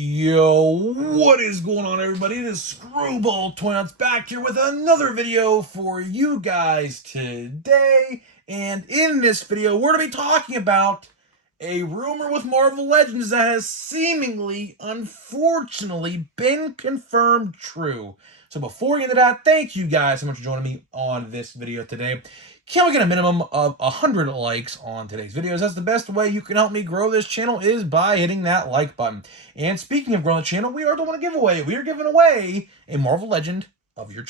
Yo, what is going on, everybody? It is Screwball Toy Hunts back here with another video for you guys today. And in this video, we're going to be talking about a rumor with Marvel Legends that has seemingly, unfortunately, been confirmed true. So before we get into that, thank you guys so much for joining me on this video today. Can we get a minimum of 100 likes on today's videos? That's the best way you can help me grow this channel is by hitting that like button. And speaking of growing the channel, we are doing a giveaway. We are giving away a Marvel Legend of your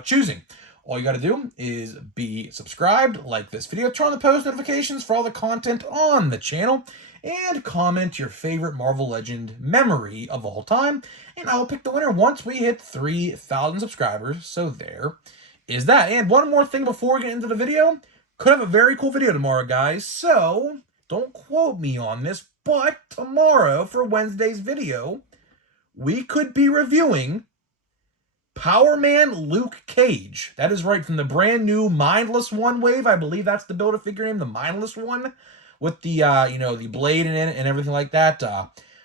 choosing. All you got to do is be subscribed, like this video, turn on the post notifications for all the content on the channel, and comment your favorite Marvel Legend memory of all time. And I'll pick the winner once we hit 3,000 subscribers. So there is that. And one more thing before we get into the video. Could have a very cool video tomorrow, guys. So don't quote me on this, but tomorrow for Wednesday's video, we could be reviewing Power Man Luke Cage. That is right, from the brand new Mindless One wave. I believe that's the Build-A-Figure name, the Mindless One, with the the blade in it and everything like that.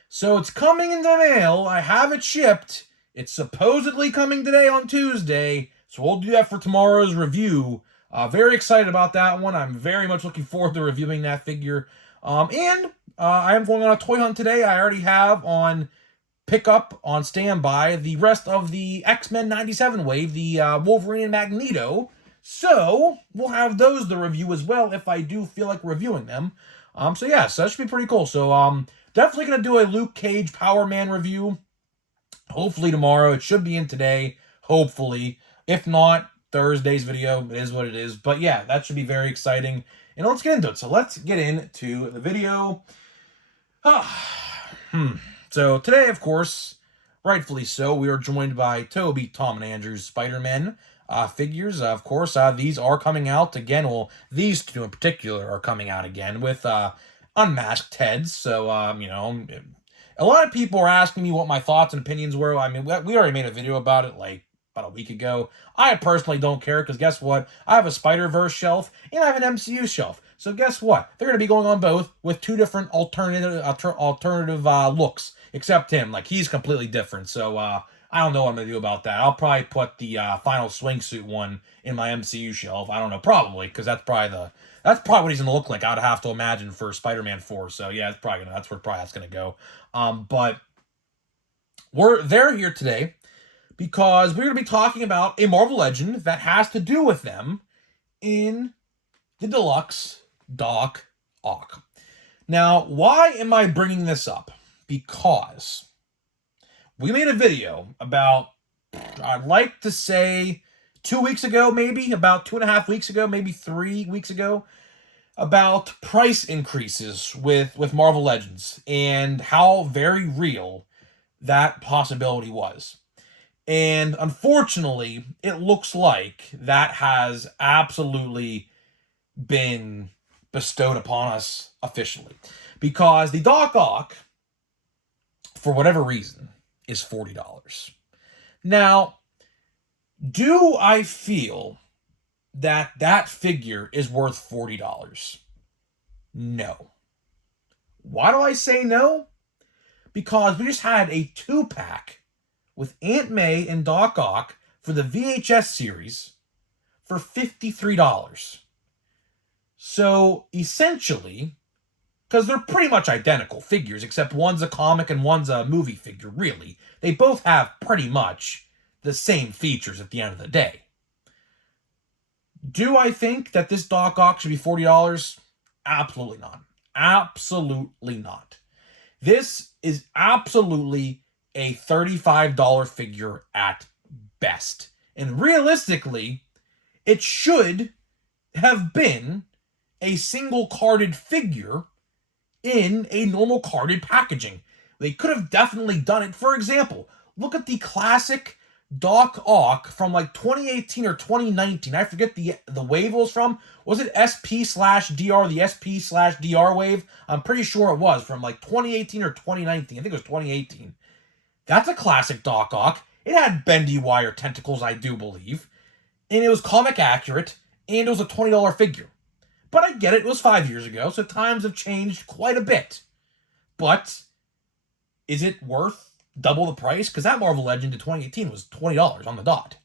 So it's coming in the mail. I have it shipped. It's supposedly coming today on Tuesday. So we'll do that for tomorrow's review. Very excited about that one. I'm very much looking forward to reviewing that figure. I am going on a toy hunt today. I already have on pickup on standby the rest of the X-Men 97 wave, the Wolverine and Magneto. So we'll have those to review as well if I do feel like reviewing them. So yeah, so that should be pretty cool. So definitely going to do a Luke Cage Power Man review. Hopefully tomorrow. It should be in today. Hopefully. If not, Thursday's video. It is what it is. But yeah, that should be very exciting. And let's get into it. So let's get into the video. So today, of course, rightfully so, we are joined by Toby, Tom, and Andrew's Spider-Man figures. Of course, these are coming out again. Well, these two in particular are coming out again with unmasked heads. So, a lot of people are asking me what my thoughts and opinions were. I mean, we already made a video about it, like, about a week ago. I personally don't care, because guess what? I have a Spider-Verse shelf, and I have an MCU shelf. So guess what? They're going to be going on both with two different alternative looks, except him. Like, he's completely different. So, I don't know what I'm going to do about that. I'll probably put the final swingsuit one in my MCU shelf. I don't know, probably, because that's probably what he's going to look like, I'd have to imagine, for Spider-Man 4. So, yeah, that's where that's going to go. But they're here today because we're going to be talking about a Marvel Legend that has to do with them in the Deluxe Doc Ock. Now, why am I bringing this up? Because we made a video about, I'd like to say, 2 weeks ago, maybe, about 2.5 weeks ago, maybe 3 weeks ago, about price increases with Marvel Legends and how very real that possibility was. And unfortunately, it looks like that has absolutely been bestowed upon us officially. Because the Doc Ock, for whatever reason, is $40. Now, do I feel that that figure is worth $40? No. Why do I say no? Because we just had a 2-pack with Aunt May and Doc Ock for the VHS series for $53. So, essentially, because they're pretty much identical figures, except one's a comic and one's a movie figure, really. They both have pretty much the same features at the end of the day. Do I think that this Doc Ock should be $40? Absolutely not. Absolutely not. This is absolutely a $35 figure at best. And realistically, it should have been a single carded figure in a normal carded packaging. They could have definitely done it. For example, look at the classic Doc Ock from like 2018 or 2019. I forget the wave it was from. Was it SP/DR, the SP/DR wave? I'm pretty sure it was from like 2018 or 2019. I think it was 2018. That's a classic Doc Ock. It had bendy wire tentacles, I do believe. And it was comic accurate, and it was a $20 figure. But I get it was 5 years ago, so times have changed quite a bit. But is it worth double the price? Because that Marvel Legend in 2018 was $20 on the dot.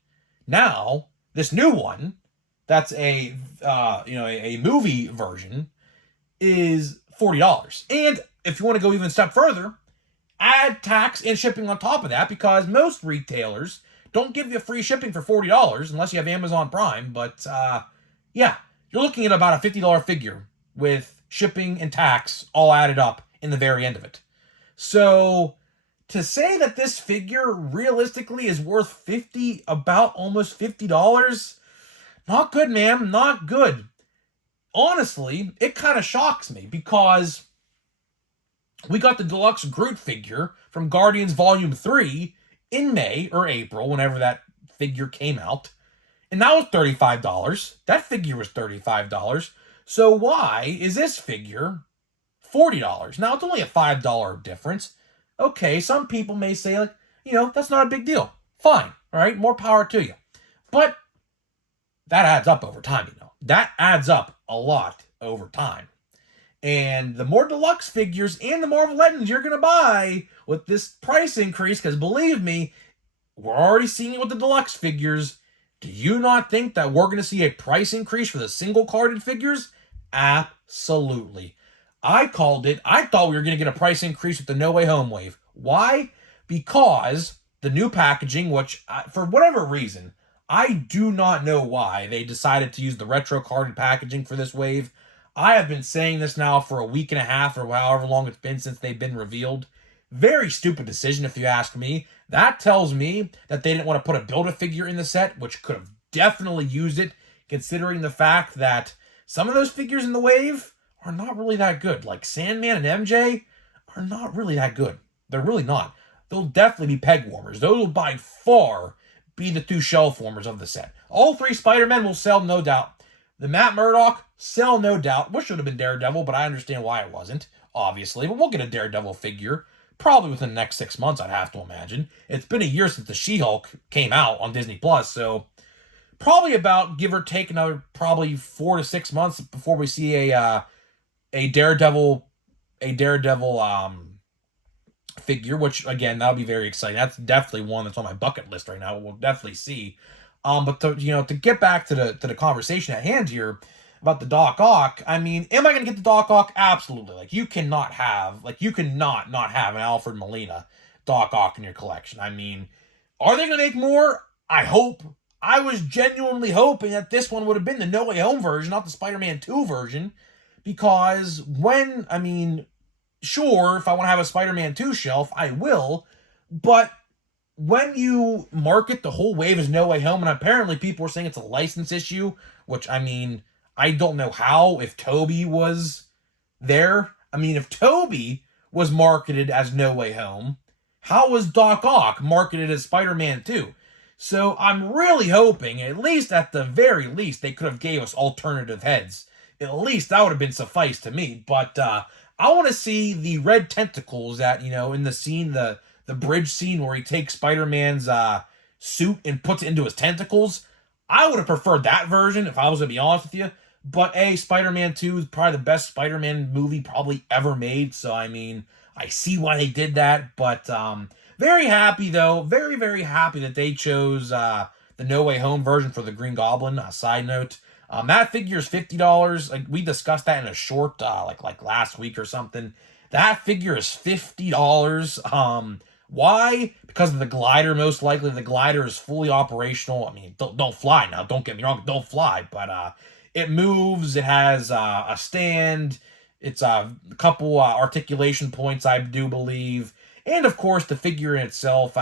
Now, this new one, that's a a movie version, is $40. And if you want to go even a step further, add tax and shipping on top of that, because most retailers don't give you free shipping for $40 unless you have Amazon Prime. But yeah, you're looking at about a $50 figure with shipping and tax all added up in the very end of it. So to say that this figure realistically is worth almost $50, not good, man, not good. Honestly, it kind of shocks me, because we got the deluxe Groot figure from Guardians Volume 3 in May or April, whenever that figure came out, and that was $35. That figure was $35. So why is this figure $40? Now, it's only a $5 difference. Okay, some people may say, like, that's not a big deal. Fine, all right, more power to you. But that adds up over time, That adds up a lot over time. And the more deluxe figures and the Marvel Legends you're going to buy with this price increase, because believe me, we're already seeing it with the deluxe figures. Do you not think that we're going to see a price increase for the single carded figures? Absolutely. I called it. I thought we were going to get a price increase with the No Way Home wave. Why? Because the new packaging, which for whatever reason, I do not know why they decided to use the retro carded packaging for this wave. I have been saying this now for a week and a half, or however long it's been since they've been revealed. Very stupid decision, if you ask me. That tells me that they didn't want to put a Build-A-Figure in the set, which could have definitely used it, considering the fact that some of those figures in the wave are not really that good. Like Sandman and MJ are not really that good. They're really not. They'll definitely be peg warmers. Those will by far be the two shelf warmers of the set. All three Spider-Men will sell, no doubt. The Matt Murdock, sell, no doubt. Wish it would have been Daredevil, but I understand why it wasn't, obviously. But we'll get a Daredevil figure probably within the next 6 months, I'd have to imagine. It's been a year since the She-Hulk came out on Disney+, so probably about, give or take, another probably 4 to 6 months before we see a Daredevil figure, which, again, that'll be very exciting. That's definitely one that's on my bucket list right now. We'll definitely see. But to get back to the conversation at hand here about the Doc Ock, I mean, am I going to get the Doc Ock? Absolutely. Like, you cannot not have an Alfred Molina Doc Ock in your collection. I mean, are they going to make more? I hope. I was genuinely hoping that this one would have been the No Way Home version, not the Spider-Man 2 version, because sure, if I want to have a Spider-Man 2 shelf, I will, but when you market the whole wave as No Way Home, and apparently people are saying it's a license issue, which, I don't know how, if Toby was there. If Toby was marketed as No Way Home, how was Doc Ock marketed as Spider-Man 2? So I'm really hoping, at least at the very least, they could have gave us alternative heads. At least that would have been suffice to me. But I want to see the red tentacles that, in the scene, the bridge scene where he takes Spider-Man's suit and puts it into his tentacles. I would have preferred that version, if I was going to be honest with you. But Spider-Man 2 is probably the best Spider-Man movie probably ever made. So, I see why they did that. But very happy, though. Very, very happy that they chose the No Way Home version for the Green Goblin. Side note, that figure is $50. Like, we discussed that in a short, like last week or something. That figure is $50. Why? Because of the glider, most likely. The glider is fully operational. Don't fly now. Don't get me wrong. Don't fly. But it moves. It has a stand. It's a couple articulation points, I do believe. And, of course, the figure in itself.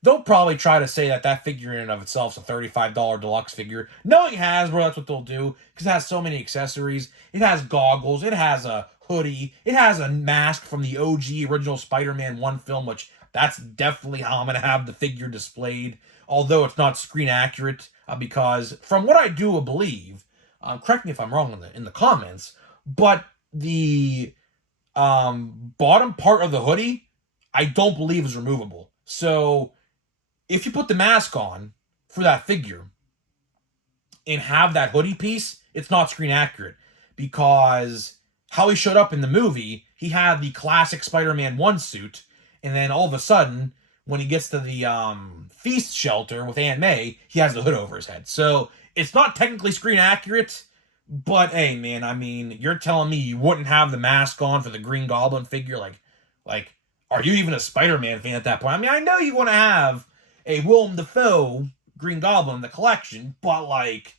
They'll probably try to say that figure in and of itself is a $35 deluxe figure. Knowing Hasbro, that's what they'll do, because it has so many accessories. It has goggles. It has a hoodie. It has a mask from the OG original Spider-Man 1 film, which that's definitely how I'm going to have the figure displayed, although it's not screen accurate, because from what I do believe, correct me if I'm wrong in the comments, but the bottom part of the hoodie, I don't believe is removable. So if you put the mask on for that figure and have that hoodie piece, it's not screen accurate, because how he showed up in the movie, he had the classic Spider-Man 1 suit, and then all of a sudden, when he gets to the feast shelter with Aunt May, he has the hood over his head. So it's not technically screen accurate, but hey, man, I mean, you're telling me you wouldn't have the mask on for the Green Goblin figure? Like, are you even a Spider-Man fan at that point? I mean, I know you want to have a Willem Dafoe Green Goblin in the collection, but like,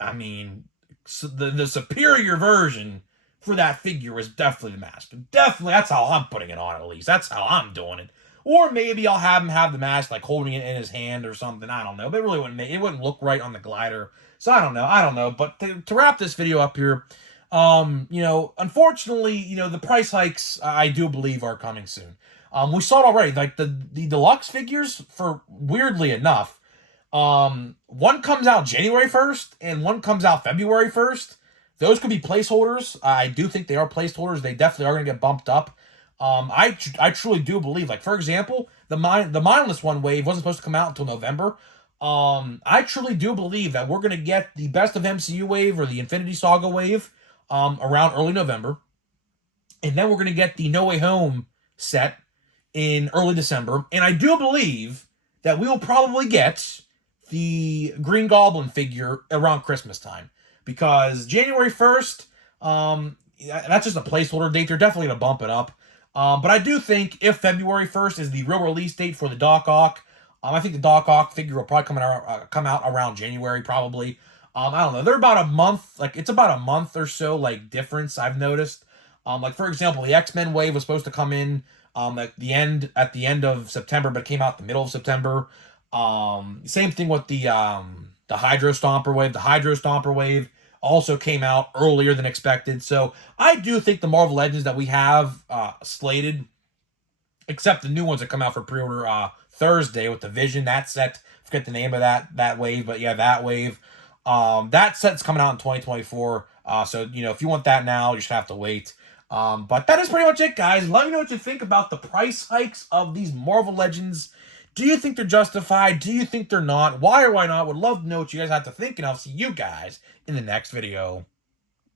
I mean, so the superior version for that figure is definitely the mask. Definitely, that's how I'm putting it on, at least. That's how I'm doing it. Or maybe I'll have him have the mask, like holding it in his hand or something. I don't know. But it wouldn't look right on the glider. So I don't know. But to wrap this video up here, unfortunately, the price hikes, I do believe, are coming soon. We saw it already. Like the deluxe figures, for weirdly enough, one comes out January 1st and one comes out February 1st. Those could be placeholders. I do think they are placeholders. They definitely are going to get bumped up. I truly do believe, like, for example, the mindless one wave wasn't supposed to come out until November. I truly do believe that we're going to get the Best of MCU wave or the Infinity Saga wave around early November. And then we're going to get the No Way Home set in early December. And I do believe that we will probably get the Green Goblin figure around Christmas time. Because January 1st, that's just a placeholder date. They're definitely going to bump it up. But I do think if February 1st is the real release date for the Doc Ock, I think the Doc Ock figure will probably come out around January, probably. I don't know. They're about a month, like, it's about a month or so, like, difference, I've noticed. Like, for example, the X-Men wave was supposed to come in at the end of September, but it came out the middle of September. Same thing with the Hydro Stomper wave. The Hydro Stomper wave also came out earlier than expected. So I do think the Marvel Legends that we have slated, except the new ones that come out for pre-order Thursday with the Vision, that set, forget the name of that wave, but yeah, that wave. That set's coming out in 2024. So, if you want that now, you should have to wait. But that is pretty much it, guys. Let me know what you think about the price hikes of these Marvel Legends. Do you think they're justified? Do you think they're not? Why or why not? Would love to know what you guys have to think, and I'll see you guys in the next video.